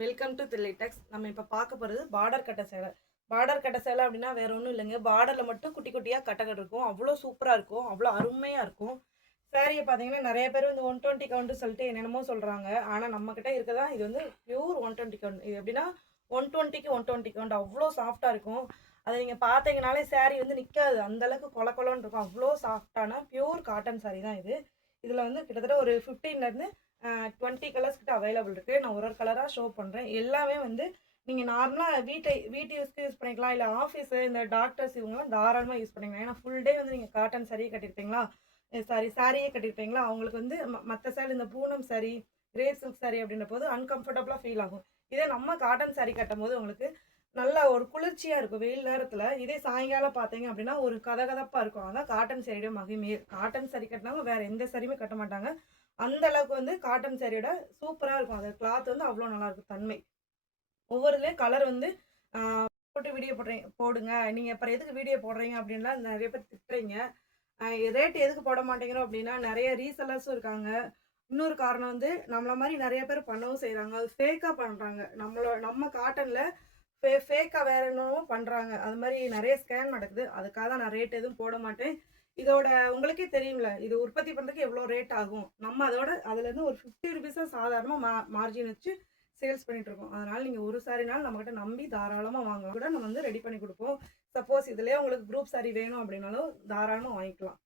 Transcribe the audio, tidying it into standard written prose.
Welcome to தில்லைடெக்ஸ். நம்ம இப்போ பார்க்க போகிறது பார்டர் கட்ட சேலை. பார்டர் கட்ட சேலை அப்படின்னா வேற ஒன்றும் இல்லைங்க. பார்டரில் மட்டும் குட்டி குட்டியாக கட்டங்கள் இருக்கும். அவ்வளோ சூப்பராக இருக்கும், அவ்வளோ அருமையாக இருக்கும். சாரியை பார்த்தீங்கன்னா நிறைய பேர் வந்து 120 கவுண்ட்டு சொல்லிட்டு என்னென்னமோ சொல்கிறாங்க. ஆனால் நம்மக்கிட்ட இருக்கதா இது வந்து பியூர் 120 கவுண்ட். இது எப்படின்னா 120க்கு 120 கவுண்ட் அவ்வளோ சாஃப்டாக இருக்கும். அதை நீங்கள் பார்த்தீங்கனாலே சாரி வந்து நிற்காது, அந்தளவுக்கு கொல கொலன்னு இருக்கும். அவ்வளோ சாஃப்டான பியூர் காட்டன் சாரி தான் இது. இதில் வந்து கிட்டத்தட்ட ஒரு 15லேருந்து 20 கலர்ஸ் கிட்ட அவைலபிள் இருக்குது. நான் ஒரு கலராக ஷோ பண்ணுறேன். எல்லாமே வந்து நீங்கள் நார்மலாக வீட்டு யூஸ்க்கு யூஸ் பண்ணிக்கலாம், இல்லை ஆஃபீஸு இந்த டாக்டர்ஸ் இவங்கலாம் தாராளமாக யூஸ் பண்ணிக்கலாம். ஏன்னா ஃபுல் டே வந்து நீங்கள் காட்டன் சாரியே கட்டியிருப்பீங்களா, சாரியே கட்டியிருப்பீங்களா, அவங்களுக்கு வந்து மற்ற சாரி இந்த Poonam sorry, grape silk sorry அப்படின்ற போது அன்கம்ஃபர்டபுளாக ஃபீல் ஆகும். இதே நம்ம காட்டன் சாரி கட்டும் போது உங்களுக்கு நல்லா ஒரு குளிர்ச்சியாக இருக்கும் வெயில் நேரத்தில். இதே சாயங்காலம் பார்த்தீங்க அப்படின்னா ஒரு கதகதப்பாக இருக்கும். அதான் காட்டன் சாரியோட மகிமையே. காட்டன் சாரி கட்டினவங்க வேறு எந்த சாரியுமே கட்ட மாட்டாங்க. அந்த அளவுக்கு வந்து காட்டன் சாரியோட சூப்பராக இருக்கும். அது கிளாத் வந்து அவ்வளோ நல்லாயிருக்கும் தன்மை. ஒவ்வொருதுலேயும் கலர் வந்து போட்டு வீடியோ போடுங்க, நீங்கள் அப்புறம் எதுக்கு வீடியோ போடுறீங்க அப்படின்லாம் நிறைய பேர் திட்டுறீங்க. ரேட் எதுக்கு போட மாட்டேங்கிறோம் அப்படின்னா நிறைய ரீசெல்லர்ஸும் இருக்காங்க. இன்னொரு காரணம் வந்து நம்மள மாதிரி நிறைய பேர் பண்ணவும் செய்கிறாங்க. அது ஃபேக்காக பண்ணுறாங்க. நம்ம காட்டனில் ஃபேக்காக வேற என்னவோ பண்ணுறாங்க. அது மாதிரி நிறைய ஸ்கேம் நடக்குது. அதுக்காக தான் நான் ரேட் எதுவும் போட மாட்டேன். இதோட உங்களுக்கே தெரியும்ல, இது உற்பத்தி பண்ணுறதுக்கு எவ்வளோ ரேட் ஆகும். நம்ம அதுலேருந்து ஒரு 50 ருபீஸாக சாதாரணமாக மார்ஜின் வச்சு சேல்ஸ் பண்ணிட்டு இருக்கோம். அதனால் நீங்கள் ஒரு சாரினாலும் நம்மகிட்ட நம்பி தாராளமாக வாங்க கூட நம்ம வந்து ரெடி பண்ணி கொடுப்போம். சப்போஸ் இதுலேயே உங்களுக்கு குரூப் சாரி வேணும் அப்படின்னாலும் தாராளமாக வாங்கிக்கலாம்.